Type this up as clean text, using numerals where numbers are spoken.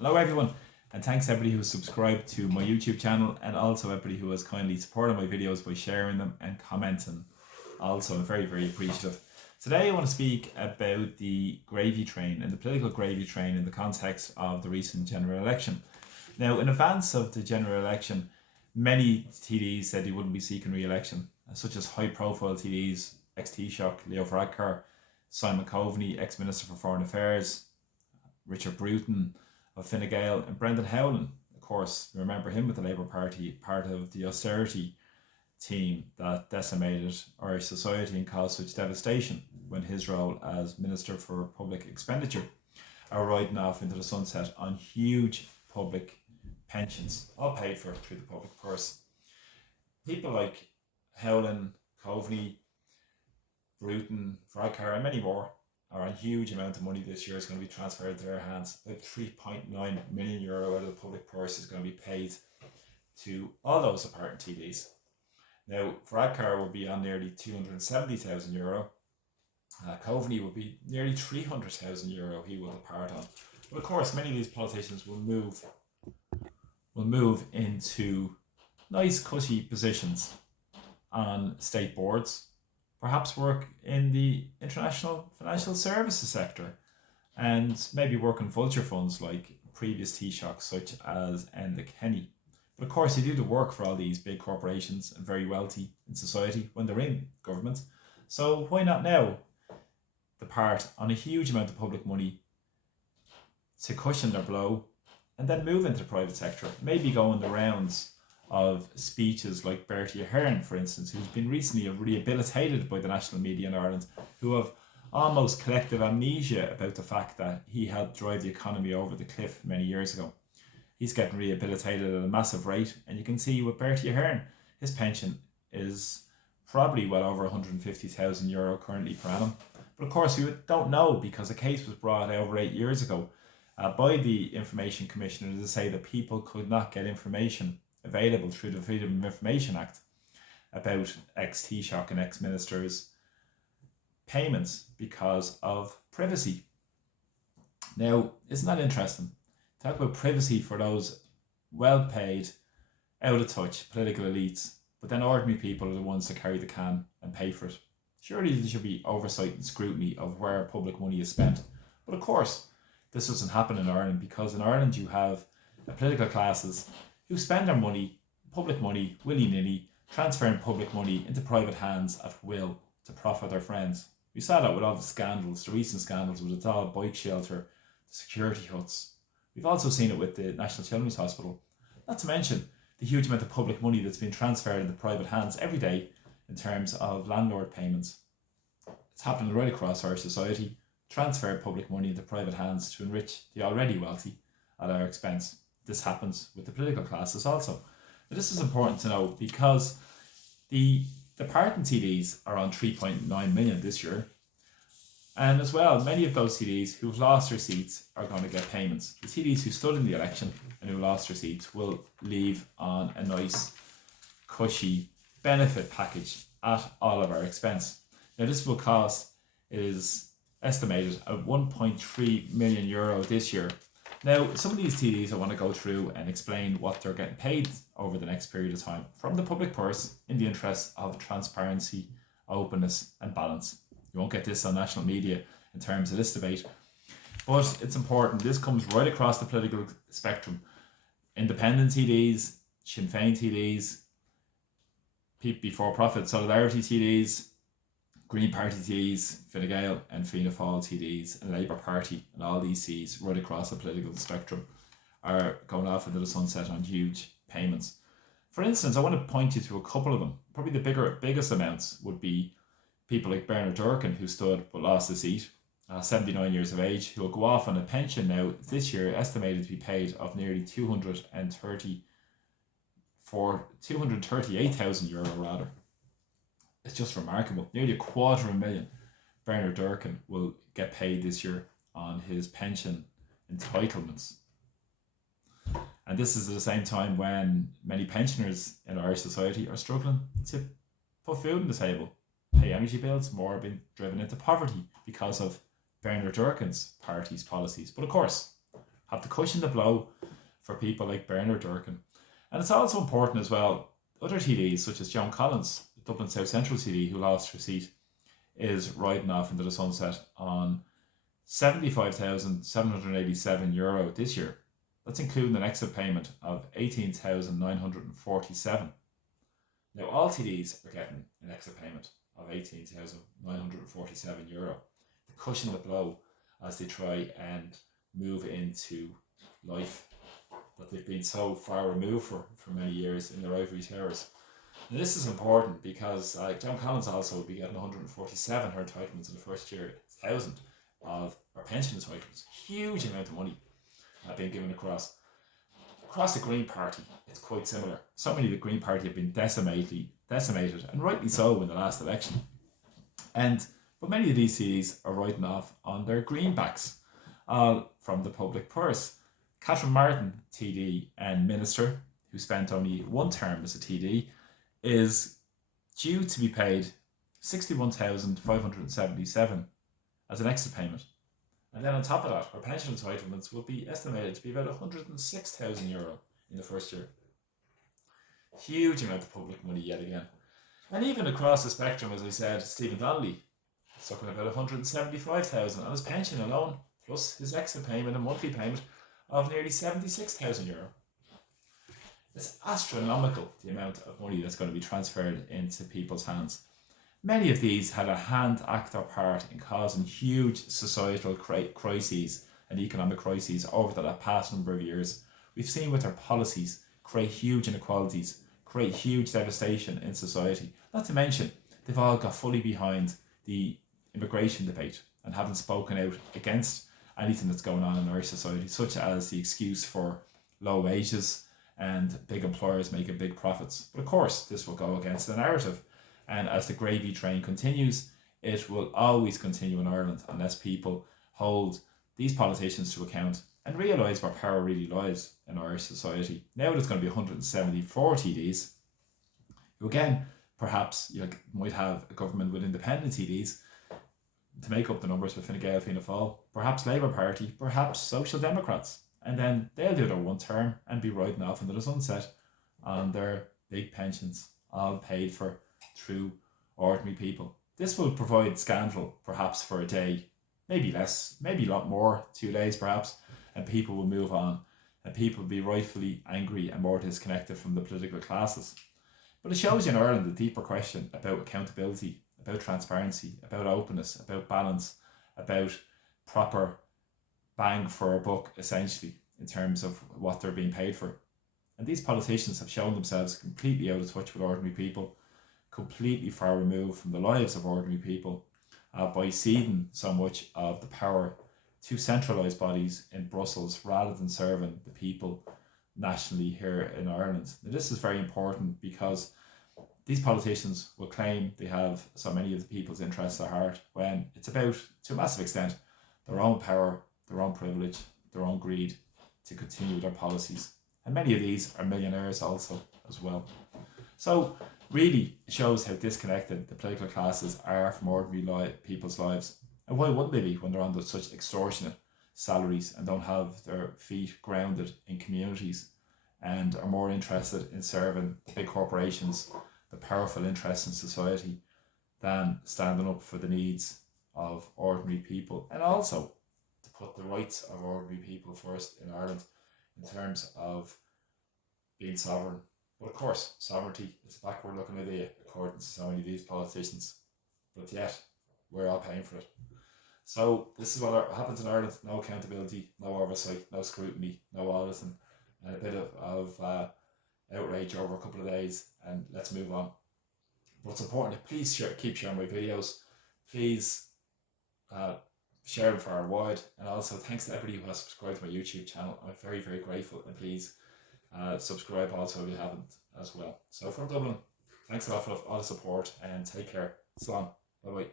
Hello, everyone, and thanks everybody who subscribed to my YouTube channel, and also everybody who has kindly supported my videos by sharing them and commenting. Also, I'm very, very appreciative. Today, I want to speak about the gravy train and the political gravy train in the context of the recent general election. Now, in advance of the general election, many TDs said they wouldn't be seeking re-election, such as high-profile TDs, ex-Taoiseach Leo Varadkar, Simon Coveney, ex-Minister for Foreign Affairs, Richard Bruton of Fine Gael, and Brendan Howlin. Of course, you remember him with the Labour Party, part of the austerity team that decimated Irish society and caused such devastation when his role as Minister for Public Expenditure are riding off into the sunset on huge public pensions, all paid for through the public purse. People like Howlin, Coveney, Bruton, Varadkar, and many more are a huge amount of money this year is going to be transferred to their hands. About €3.9 million out of the public purse is going to be paid to all those apparent TDs. Now, Varadkar will be on nearly €270,000. Coveney will be nearly €300,000 he will depart on. But of course, many of these politicians will move into nice cushy positions on state boards, perhaps work in the international financial services sector, and maybe work in vulture funds like previous Taoiseachs such as Enda Kenny. But of course, they do the work for all these big corporations and very wealthy in society when they're in government. So why not now depart on a huge amount of public money to cushion their blow and then move into the private sector? Maybe go on the rounds of speeches like Bertie Ahern, for instance, who's been recently rehabilitated by the national media in Ireland, who have almost collective amnesia about the fact that he helped drive the economy over the cliff many years ago. He's getting rehabilitated at a massive rate, and you can see with Bertie Ahern, his pension is probably well over €150,000 currently per annum. But of course, we don't know because a case was brought over 8 years ago by the Information Commissioner to say that people could not get information available through the Freedom of Information Act about ex-Taoiseach and ex-ministers' payments because of privacy. Now, isn't that interesting? Talk about privacy for those well-paid, out-of-touch political elites, but then ordinary people are the ones that carry the can and pay for it. Surely there should be oversight and scrutiny of where public money is spent. But of course, this doesn't happen in Ireland because in Ireland you have political classes who spend their money, public money, willy-nilly, transferring public money into private hands at will to profit their friends. We saw that with all the scandals, the recent scandals with the Tall Bike Shelter, the security huts. We've also seen it with the National Children's Hospital. Not to mention the huge amount of public money that's been transferred into private hands every day in terms of landlord payments. It's happening right across our society. Transfer public money into private hands to enrich the already wealthy at our expense. This happens with the political classes also. Now, this is important to know because the party TDs are on 3.9 million this year. And as well, many of those TDs who've lost their seats are going to get payments. The TDs who stood in the election and who lost their seats will leave on a nice, cushy benefit package at all of our expense. Now, this will cost is estimated at €1.3 million this year. Now, some of these TDs I want to go through and explain what they're getting paid over the next period of time from the public purse in the interest of transparency, openness, and balance. You won't get this on national media in terms of this debate, but it's important. This comes right across the political spectrum. Independent TDs, Sinn Féin TDs, People Before Profit Solidarity TDs, Green Party TDs, Fine Gael and Fianna Fáil TDs, and Labour Party, and all these Cs right across the political spectrum are going off into the sunset on huge payments. For instance, I want to point you to a couple of them. Probably the biggest amounts would be people like Bernard Durkin, who stood but lost his seat, 79 years of age, who will go off on a pension now this year estimated to be paid of nearly €238,000 rather. It's just remarkable. Nearly $250,000 Bernard Durkin will get paid this year on his pension entitlements. And this is at the same time when many pensioners in Irish society are struggling to put food on the table, pay energy bills, more are being driven into poverty because of Bernard Durkin's party's policies. But of course, have to cushion the blow for people like Bernard Durkin. And it's also important as well, other TDs such as Joan Collins, Dublin South Central TD, who lost her seat, is riding off into the sunset on €75,787 this year. That's including an exit payment of 18,947. Now, all TDs are getting an exit payment of €18,947 to cushion the blow as they try and move into life that they've been so far removed for many years in their ivory towers. Now, this is important because Joan Collins also will be getting 147 her entitlements in the first year, 1,000 of her pension entitlements. Huge amount of money being given across. Across the Green Party, it's quite similar. So many of the Green Party have been decimated, and rightly so in the last election. But many of these CDs are writing off on their greenbacks from the public purse. Catherine Martin, TD and Minister, who spent only one term as a TD, is due to be paid 61,577 as an exit payment. And then on top of that, her pension entitlements will be estimated to be about €106,000 in the first year. Huge amount of public money yet again. And even across the spectrum, as I said, Stephen Donnelly is talking about 175,000 on his pension alone, plus his exit payment and monthly payment of nearly €76,000. It's astronomical, the amount of money that's going to be transferred into people's hands. Many of these had a hand actor part in causing huge societal crises and economic crises over the past number of years. We've seen with their policies create huge inequalities, create huge devastation in society. Not to mention, they've all got fully behind the immigration debate and haven't spoken out against anything that's going on in Irish society, such as the excuse for low wages and big employers making big profits. But of course, this will go against the narrative. And as the gravy train continues, it will always continue in Ireland unless people hold these politicians to account and realise where power really lies in Irish society. Now there's going to be 174 TDs, who again, perhaps you might have a government with independent TDs to make up the numbers with Fine Gael, Fianna Fáil, perhaps Labour Party, perhaps Social Democrats. And then they'll do their one term and be riding off into the sunset on their big pensions, all paid for through ordinary people. This will provide scandal perhaps for a day, maybe less, maybe a lot more, 2 days perhaps, and people will move on and people will be rightfully angry and more disconnected from the political classes. But it shows you in Ireland a deeper question about accountability, about transparency, about openness, about balance, about proper bang for a buck essentially in terms of what they're being paid for. And these politicians have shown themselves completely out of touch with ordinary people, completely far removed from the lives of ordinary people by ceding so much of the power to centralised bodies in Brussels rather than serving the people nationally here in Ireland. Now, this is very important because these politicians will claim they have so many of the people's interests at heart when it's about, to a massive extent, their own power, their own privilege, their own greed to continue their policies. And many of these are millionaires also as well. So really it shows how disconnected the political classes are from ordinary people's lives. And why wouldn't they be when they're under such extortionate salaries and don't have their feet grounded in communities and are more interested in serving the big corporations, the powerful interests in society, than standing up for the needs of ordinary people, and also to put the rights of ordinary people first in Ireland in terms of being sovereign. But of course, sovereignty is a backward looking idea according to so many of these politicians. But yet, we're all paying for it. So this is what happens in Ireland. No accountability, no oversight, no scrutiny, no auditing, and a bit of outrage over a couple of days, and let's move on. But it's important to please keep sharing my videos. Please share them far and wide. And also thanks to everybody who has subscribed to my YouTube channel. I'm very, very grateful, and please subscribe also if you haven't as well. So from Dublin, thanks a lot for all the support and take care. So long. Bye bye.